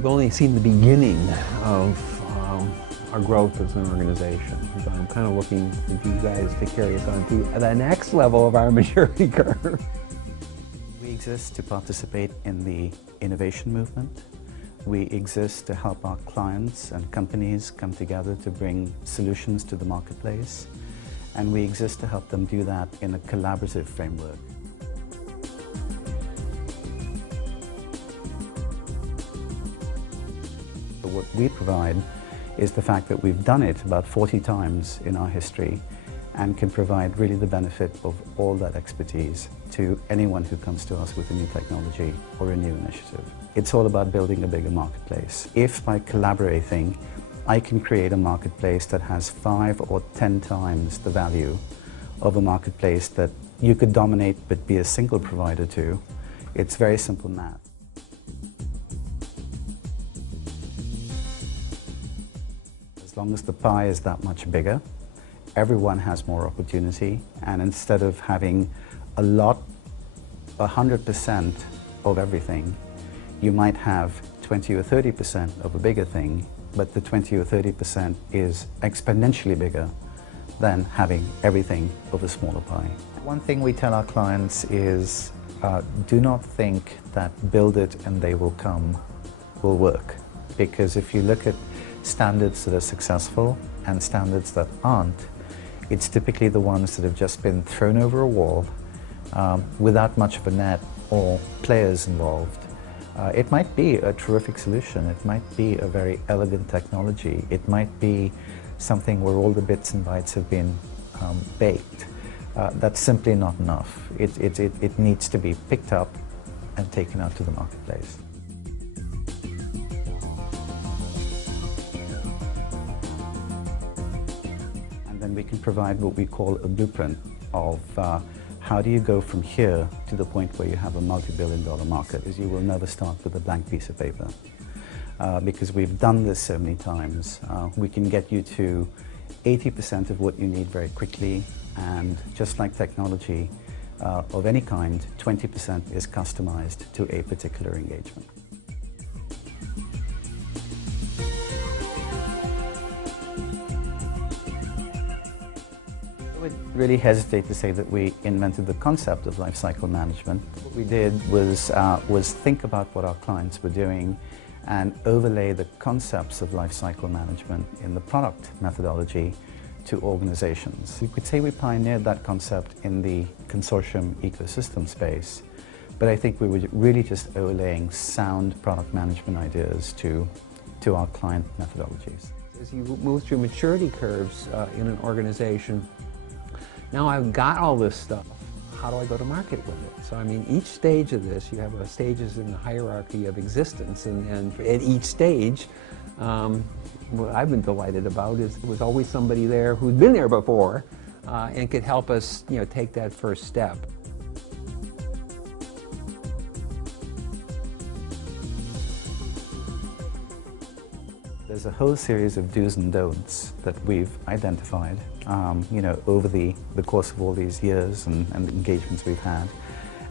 we've only seen the beginning of our growth as an organization. So I'm kind of looking for you guys to carry us on to the next level of our maturity curve. We exist to participate in the innovation movement. We exist to help our clients and companies come together to bring solutions to the marketplace. And we exist to help them do that in a collaborative framework. What we provide is the fact that we've done it about 40 times in our history and can provide really the benefit of all that expertise to anyone who comes to us with a new technology or a new initiative. It's all about building a bigger marketplace. If by collaborating, I can create a marketplace that has 5 or 10 times the value of a marketplace that you could dominate but be a single provider to, it's very simple math. As long as the pie is that much bigger, everyone has more opportunity, and instead of having 100% of everything, you might have 20 or 30% of a bigger thing, but the 20 or 30% is exponentially bigger than having everything of a smaller pie. One thing we tell our clients is do not think that build it and they will come will work, because if you look at standards that are successful and standards that aren't, it's typically the ones that have just been thrown over a wall without much of a net or players involved. It might be a terrific solution, it might be a very elegant technology, it might be something where all the bits and bytes have been baked. That's simply not enough. It needs to be picked up and taken out to the marketplace. Then we can provide what we call a blueprint of how do you go from here to the point where you have a multi-billion-dollar market. Is you will never start with a blank piece of paper. Because we've done this so many times. We can get you to 80% of what you need very quickly, and just like technology of any kind, 20% is customized to a particular engagement. I would really hesitate to say that we invented the concept of lifecycle management. What we did was think about what our clients were doing and overlay the concepts of lifecycle management in the product methodology to organizations. You could say we pioneered that concept in the consortium ecosystem space, but I think we were really just overlaying sound product management ideas to our client methodologies. As you move through maturity curves in an organization, now I've got all this stuff, how do I go to market with it? So I mean, each stage of this, you have stages in the hierarchy of existence, and at each stage, what I've been delighted about is there was always somebody there who'd been there before and could help us, take that first step. There's a whole series of do's and don'ts that we've identified, over the course of all these years and engagements we've had.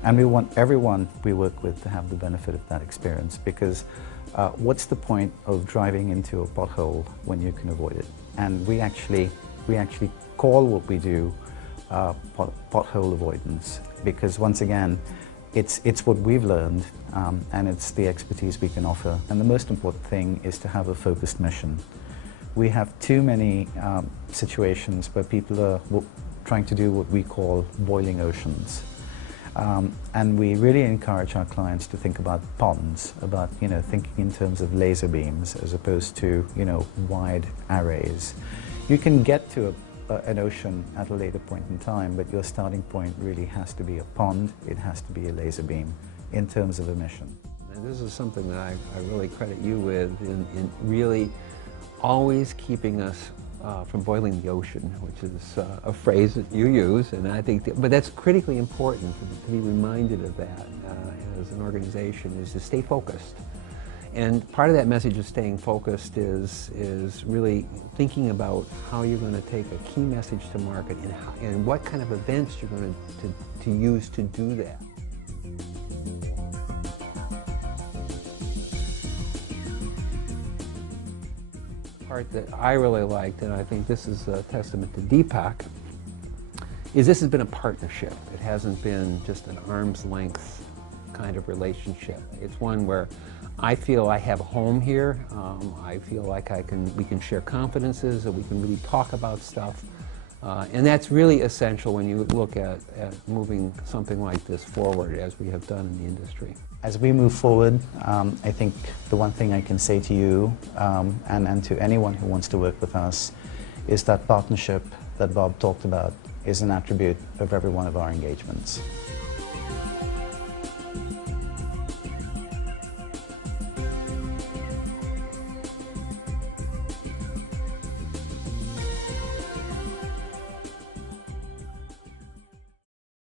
And we want everyone we work with to have the benefit of that experience, because what's the point of driving into a pothole when you can avoid it? And we actually call what we do pothole avoidance, because once again, it's what we've learned, and it's the expertise we can offer. And the most important thing is to have a focused mission. We have too many situations where people are trying to do what we call boiling oceans. And we really encourage our clients to think about ponds, about thinking in terms of laser beams as opposed to wide arrays. You can get to an ocean at a later point in time, but your starting point really has to be a pond, it has to be a laser beam in terms of a mission. And this is something that I really credit you with in really always keeping us from boiling the ocean, which is a phrase that you use, and I think but that's critically important to be reminded of that as an organization, is to stay focused. And part of that message of staying focused is really thinking about how you're going to take a key message to market and what kind of events you're going to use to do that. part that I really liked, and I think this is a testament to Deepak, is this has been a partnership. It hasn't been just an arm's length kind of relationship. It's one where I feel I have a home here. I feel like we can share confidences, and we can really talk about stuff. And that's really essential when you look at moving something like this forward, as we have done in the industry. As we move forward, I think the one thing I can say to you and to anyone who wants to work with us is that partnership that Bob talked about is an attribute of every one of our engagements.